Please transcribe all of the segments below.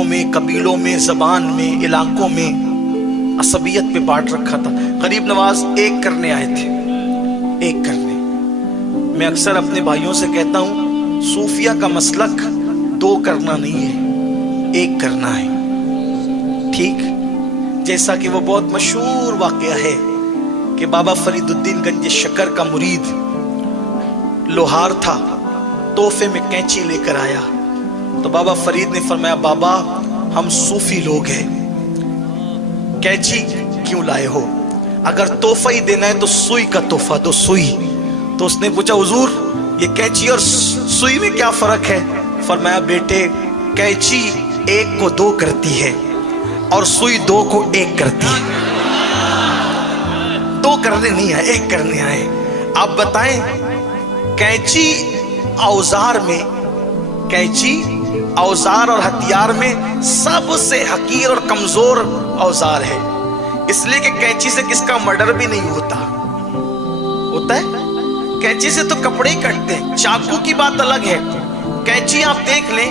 گھروں میں، قبیلوں میں، زبان میں، علاقوں میں عصبیت پہ بانٹ رکھا تھا۔ غریب نواز ایک کرنے آئے تھے، ایک کرنے۔ میں اکثر اپنے بھائیوں سے کہتا ہوں صوفیہ کا مسلک دو کرنا نہیں ہے، ایک کرنا ہے، ٹھیک؟ جیسا کہ وہ بہت مشہور واقعہ ہے کہ بابا فرید الدین گنج شکر کا مرید لوہار تھا، تحفے میں کینچی لے کر آیا تو بابا فرید نے فرمایا بابا ہم صوفی لوگ ہیں، کینچی کیوں لائے ہو؟ اگر تحفہ ہی دینا ہے تو سوئی کا تحفہ دو، سوئی۔ تو اس نے پوچھا حضور یہ کینچی اور سوئی میں کیا فرق ہے؟ فرمایا بیٹے کینچی ایک کو دو کرتی ہے اور سوئی دو کو ایک کرتی ہے۔ دو کرنے نہیں آئے، ایک کرنے آئے۔ آپ بتائیں کینچی اوزار میں، کینچی اوزار اور ہتھیار میں سب سے حقیر اور کمزور اوزار ہے، اس لیے کہ کینچی سے کس کا مرڈر بھی نہیں ہوتا، ہوتا ہے؟ کینچی سے تو کپڑے ہی کٹتے ہیں، چاقو کی بات الگ ہے۔ کینچی آپ دیکھ لیں،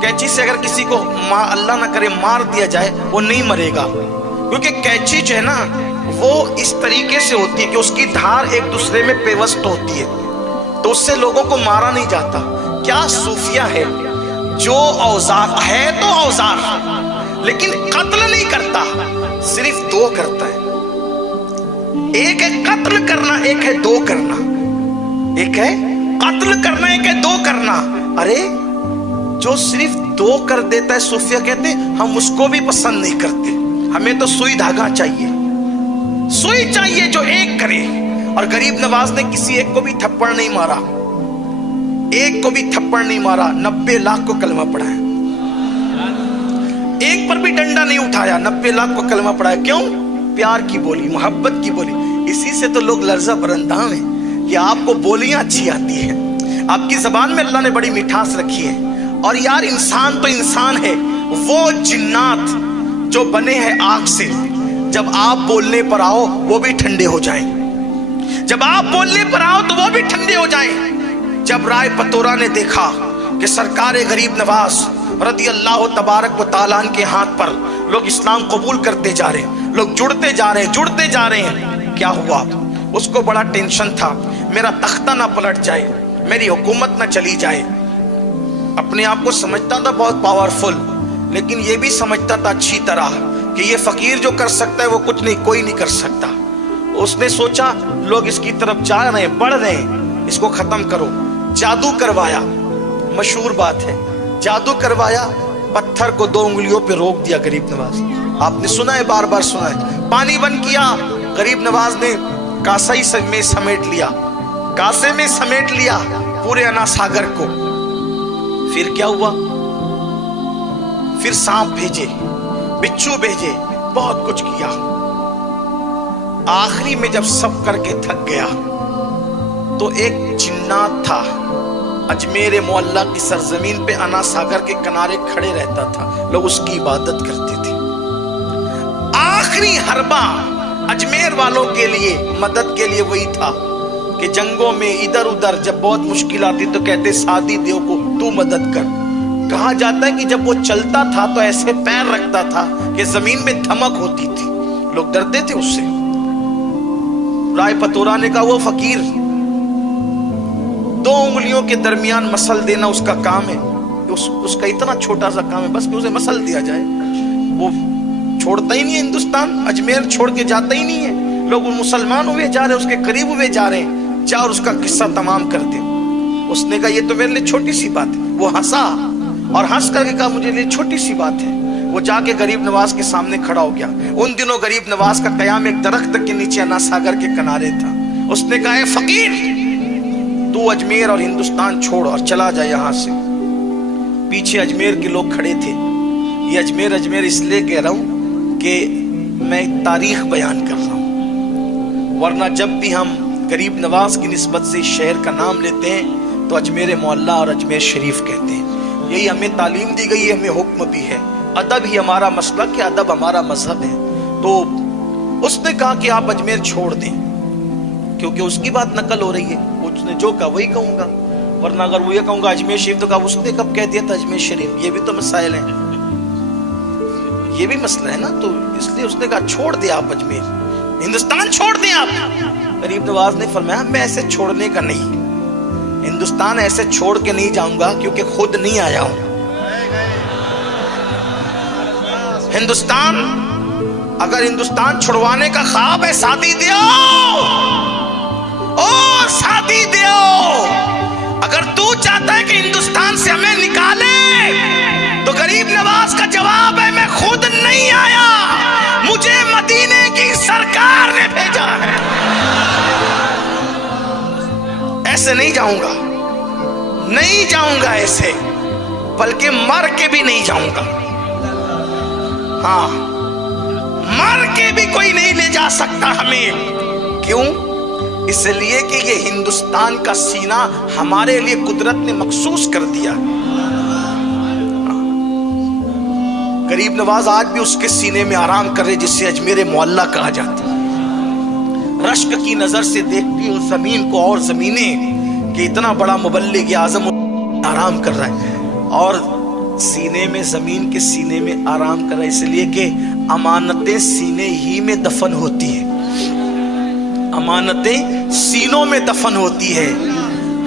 کینچی سے اگر کسی کو اللہ نہ کرے مار دیا جائے وہ نہیں مرے گا، کیونکہ کینچی جو ہے نا وہ اس طریقے سے ہوتی ہے کہ اس کی دھار ایک دوسرے میں پیوست ہوتی ہے، تو اس سے لوگوں کو مارا نہیں جاتا۔ کیا صوفیہ ہے جو اوزار ہے تو اوزار لیکن قتل نہیں کرتا، صرف دو کرتا ہے۔ ایک ہے قتل کرنا، ایک ہے دو کرنا، ایک ہے قتل کرنا، ایک ہے دو کرنا۔ ارے جو صرف دو کر دیتا ہے صوفیہ کہتے ہیں ہم اس کو بھی پسند نہیں کرتے، ہمیں تو سوئی دھاگا چاہیے، سوئی چاہیے جو ایک کرے۔ اور غریب نواز نے کسی ایک کو بھی تھپڑ نہیں مارا، ایک کو بھی تھپڑ نہیں مارا، 90 لاکھ کو کلمہ پڑھایا، ایک پر بھی ڈنڈا نہیں اٹھایا، 90 لاکھ کو کلمہ پڑھایا۔ کیوں؟ پیار کی بولی، محبت کی بولی۔ اسی سے تو لوگ لرزہ برندام ہیں کہ آپ کو بولیاں اچھی آتی ہیں، آپ کی زبان میں اللہ نے بڑی مٹھاس رکھی ہے۔ اور یار انسان تو انسان ہے، وہ جنات جو بنے ہیں آگ سے جب آپ بولنے پر آؤ وہ بھی ٹھنڈے ہو جائیں، جب آپ بولنے پر آؤ تو وہ بھی ٹھنڈے ہو جائیں۔ جب رائے پتورا نے دیکھا کہ سرکار غریب نواز رضی اللہ تبارک و تعالیٰ عنہ کے ہاتھ پر لوگ اسلام قبول کرتے جا رہے ہیں، لوگ جڑتے جا رہے ہیں، جڑتے جا رہے ہیں، کیا ہوا؟ اس کو بڑا ٹینشن تھا میرا تختہ نہ پلٹ جائے، میری حکومت نہ چلی جائے۔ اپنے آپ کو سمجھتا تھا بہت پاورفل، لیکن یہ بھی سمجھتا تھا اچھی طرح کہ یہ فقیر جو کر سکتا ہے وہ کچھ نہیں، کوئی نہیں کر سکتا۔ اس نے سوچا لوگ اس کی طرف جا رہے ہیں، بڑھ رہے ہیں، اس کو ختم کرو۔ جادو کروایا، مشہور بات ہے، جادو کروایا، پتھر کو 2 انگلیوں پہ روک دیا غریب نواز۔ آپ نے سنا ہے، بار بار سنا ہے۔ پانی بند کیا، غریب نواز نے کاسہ ہی میں سمیٹ لیا، کاسے میں سمیٹ لیا پورے انا ساگر کو۔ پھر کیا ہوا؟ پھر سانپ بھیجے، بچھو بھیجے، بہت کچھ کیا۔ آخری میں جب سب کر کے تھک گیا تو ایک جنات تھا، اجمیر معلیٰ کی سرزمین پہ انا ساگر کے کنارے کھڑے رہتا تھا، لوگ اس کی عبادت کرتے تھے۔ آخری حربہ اجمیر والوں کے لیے، مدد کے لیے وہی تھا کہ جنگوں میں ادھر ادھر جب بہت مشکل آتی تو کہتے سادی دیو کو تو مدد کر۔ کہا جاتا ہے کہ جب وہ چلتا تھا تو ایسے پیر رکھتا تھا کہ زمین میں دھمک ہوتی تھی، لوگ ڈرتے تھے اس سے۔ رائے پتورا نے کہا وہ فقیر 2 انگلیوں کے درمیان مسل دینا اس کا کام ہے، اس کا اتنا چھوٹا سا کام ہے بس کہ اسے مسل دیا جائے۔ وہ چھوڑتا ہی نہیں ہے ہندوستان، اجمیر چھوڑ کے جاتا ہی نہیں ہے، لوگ مسلمان ہوئے جا رہے ہیں، اس کے قریب ہوئے جا رہے ہیں، جا اور اس کا قصہ تمام کر دے۔ اس نے کہا یہ تو میرے لیے چھوٹی سی بات ہے۔ وہ ہنسا اور ہنس کر کے کہا مجھے لیے چھوٹی سی بات ہے۔ وہ جا کے غریب نواز کے سامنے کھڑا ہو گیا۔ ان دنوں غریب نواز کا قیام ایک درخت کے نیچے انا ساگر کے کنارے تھا۔ اس نے کہا اے فقیر تو اجمیر اور ہندوستان چھوڑ اور چلا جا یہاں سے۔ پیچھے اجمیر کے لوگ کھڑے تھے۔ یہ اجمیر اجمیر اس لیے کہہ رہا ہوں کہ میں تاریخ بیان کر رہا ہوں، ورنہ جب بھی ہم غریب نواز کی نسبت سے اس شہر کا نام لیتے ہیں تو اجمیر معلیٰ اور اجمیر شریف کہتے ہیں۔ یہی ہمیں تعلیم دی گئی ہے، ہمیں حکم بھی ہے، ادب ہی ہمارا مسلک ہے، ادب ہمارا مذہب ہے۔ تو اس نے کہا کہ آپ اجمیر چھوڑ دیں، کیونکہ اس کی بات نقل ہو رہی ہے، اس نے جو کہا وہی کہوں گا، ورنہ اگر وہ یہ کہوں گا اجمیر شریف تو کہا اس نے کب کہہ دیا تھا اجمیر شریف؟ یہ بھی تو مسائل ہیں۔ ये भी मसला है ना, तो इसलिए उसने कहा छोड़ दिया आप अजमेर, हिंदुस्तान छोड़ दें आप। गरीब नवाज ने फरमाया मैं ऐसे छोड़ने का नहीं, हिंदुस्तान ऐसे छोड़ के नहीं जाऊंगा क्योंकि खुद नहीं आया हूं। हिंदुस्तान, अगर हिंदुस्तान छुड़वाने का ख्वाब है, शादी दो, ओ शादी दो। अगर तू चाहता है कि हिंदुस्तान से हमें निकाले, तो गरीब नवाज का जवाब है मैं खुद नहीं आया, मुझे मदीने की सरकार ने भेजा है। ऐसे नहीं जाऊंगा, नहीं जाऊंगा ऐसे, बल्कि मर के भी नहीं जाऊंगा। हाँ, मर के भी कोई नहीं ले जा सकता हमें। क्यों? इसलिए कि ये हिंदुस्तान का सीना हमारे लिए कुदरत ने मखसूस कर दिया। गरीब नवाज आज भी उसके सीने में आराम कर रहे जिससे अजमेर मोहल्ला कहा जाता है। रश्क की नजर से देखती है उस जमीन को और जमीनें कि इतना बड़ा मुबल्लिग आजम आराम कर रहा है, और सीने में, जमीन के सीने में आराम कर रहा है, इसलिए कि अमानतें सीने ही में दफन होती है। अमानतें सीनों में दफन होती है।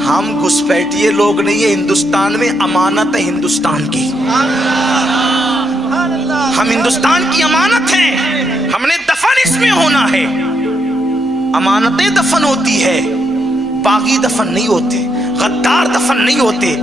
हम घुसपैठिए लोग नहीं है, हिंदुस्तान में अमानत है हिंदुस्तान की। हम हिंदुस्तान की अमानत हैं, हमने दफन इसमें होना है। अमानतें दफन होती है, बागी दफन नहीं होते, गद्दार दफन नहीं होते।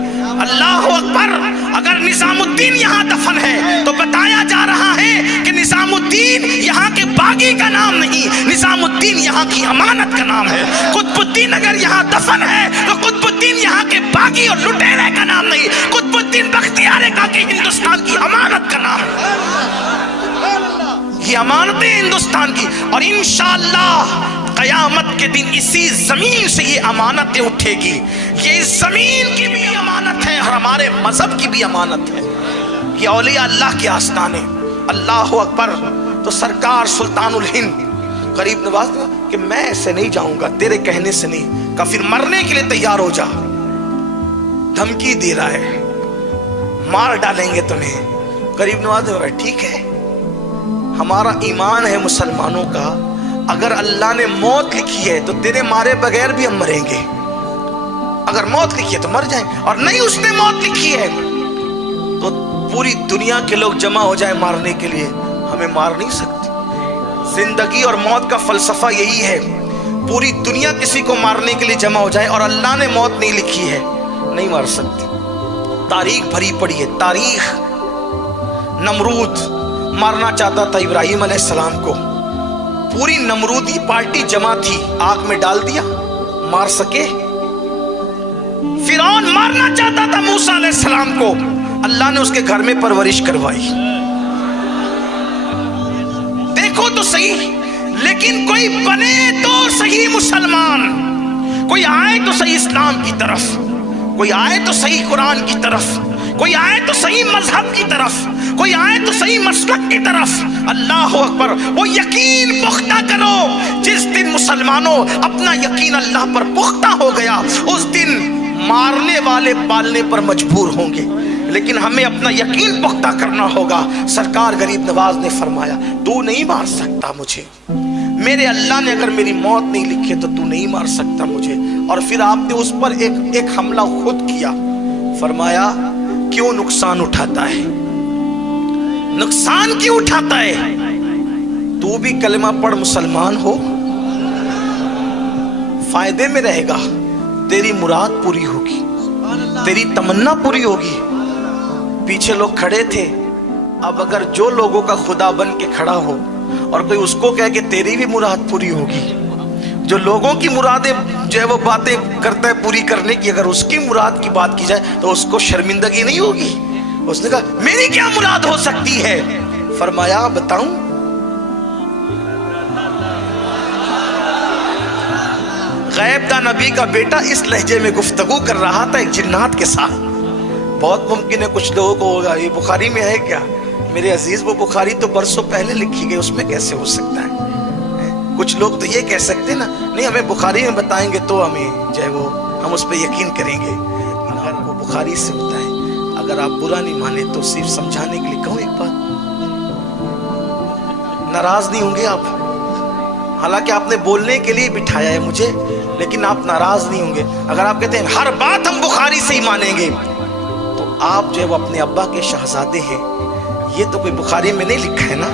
अल्लाह अकबर। अगर निजामुद्दीन यहाँ दफन है तो बताया जा रहा है कि निजामुद्दीन यहाँ के बागी का नाम नहीं, निजामुद्दीन यहाँ की अमानत का नाम है। कुतुबुद्दीन अगर यहाँ दफन है तो कुतुबुद्दीन यहाँ के बागी और लुटेरे का नाम नहीं, कुतुबुद्दीन बख्तियार काकी हिंदुस्तान की अमानत का नाम है। ये अमानतें हिंदुस्तान की, और इंशाअल्लाह कयामत के दिन इसी जमीन से ये अमानतें उठेगी। ये इस जमीन की भी अमानत है और हमारे मजहब की भी अमानत है। ये औलिया अल्लाह के आस्ताने। अल्लाह अकबर। तो सरकार सुल्तानुल हिंद गरीब नवाज कि मैं ऐसे नहीं जाऊंगा, तेरे कहने से नहीं, का फिर मरने के लिए तैयार हो जा। धमकी दे रहा है, मार डालेंगे तुम्हें। गरीब नवाज ने ठीक है, हमारा ईमान है मुसलमानों का, अगर अल्लाह ने मौत लिखी है तो तेरे मारे बगैर भी हम मरेंगे। अगर मौत लिखी है तो मर जाएं, और नहीं उसने मौत लिखी है तो पूरी दुनिया के लोग जमा हो जाए मारने के लिए, हमें मार नहीं सकते। जिंदगी और मौत का फलसफा यही है, पूरी दुनिया किसी को मारने के लिए जमा हो जाए और अल्लाह ने मौत नहीं लिखी है, नहीं मार सकती। तारीख भरी पड़ी है, तारीख। नमरूद मारना चाहता था इब्राहिम अलैहिस्सलाम को, पूरी नमरूदी पार्टी जमा थी, आग में डाल दिया, मार सके। फिरौन मारना चाहता था मूसा अलैहिस्सलाम को, अल्लाह ने उसके घर में परवरिश करवाई। देखो तो सही, लेकिन कोई बने तो सही मुसलमान, कोई आए तो सही इस्लाम की तरफ, कोई आए तो सही कुरान की तरफ, कोई आए तो सही मजहब की तरफ, कोई आए तो सही मसलक की तरफ। अल्लाह अकबर। वो यकीन पुख्ता करो, जिस दिन मुसलमानों अपना यकीन अल्लाह पर पुख्ता हो गया, उस दिन मारने वाले पालने पर मजबूर होंगे, लेकिन हमें अपना यकीन पुख्ता करना होगा। सरकार गरीब नवाज ने फरमाया तू नहीं मार सकता मुझे, मेरे अल्लाह ने अगर मेरी मौत नहीं लिखी तो तू नहीं मार सकता मुझे। और फिर आपने उस पर एक हमला खुद किया। फरमाया क्यों नुकसान उठाता है, नुकसान क्यों उठाता है? तू भी कलमा पढ़ मुसलमान हो, फायदे में रहेगा, तेरी मुराद पूरी होगी, तेरी तमन्ना पूरी होगी। पीछे लोग खड़े थे, अब अगर जो लोगों का खुदा बन के खड़ा हो और कोई उसको कहे कि तेरी भी मुराद पूरी होगी, जो लोगों की मुरादें जो है वो बातें करता है पूरी करने की, अगर उसकी मुराद की बात की जाए तो उसको शर्मिंदगी नहीं होगी। उसने कहा मेरी क्या मुराद हो सकती है? फरमाया बताऊं? गैब का नबी का बेटा इस लहजे में गुफ्तगू कर रहा था एक जिन्नात के साथ। बहुत मुमकिन है कुछ लोगों को होगा ये बुखारी में है क्या? मेरे अजीज वो बुखारी तो बरसों पहले लिखी गई, उसमें कैसे हो सकता है? कुछ लोग तो ये कह सकते हैं ना, नहीं हमें बुखारी में बताएंगे तो हमें जो है वो हम उस पर यकीन करेंगे। अगर वो बुखारी से होता है, अगर आप बुरा नहीं माने तो सिर्फ समझाने के लिए कहूँ एक बात, नाराज नहीं होंगे आप? हालांकि आपने बोलने के लिए बिठाया है मुझे, लेकिन आप नाराज नहीं होंगे। अगर आप कहते हैं हर बात हम बुखारी से ही मानेंगे, तो आप जो है वो अपने अब्बा के शहजादे हैं। ये तो कोई बुखारी में नहीं लिखा है ना।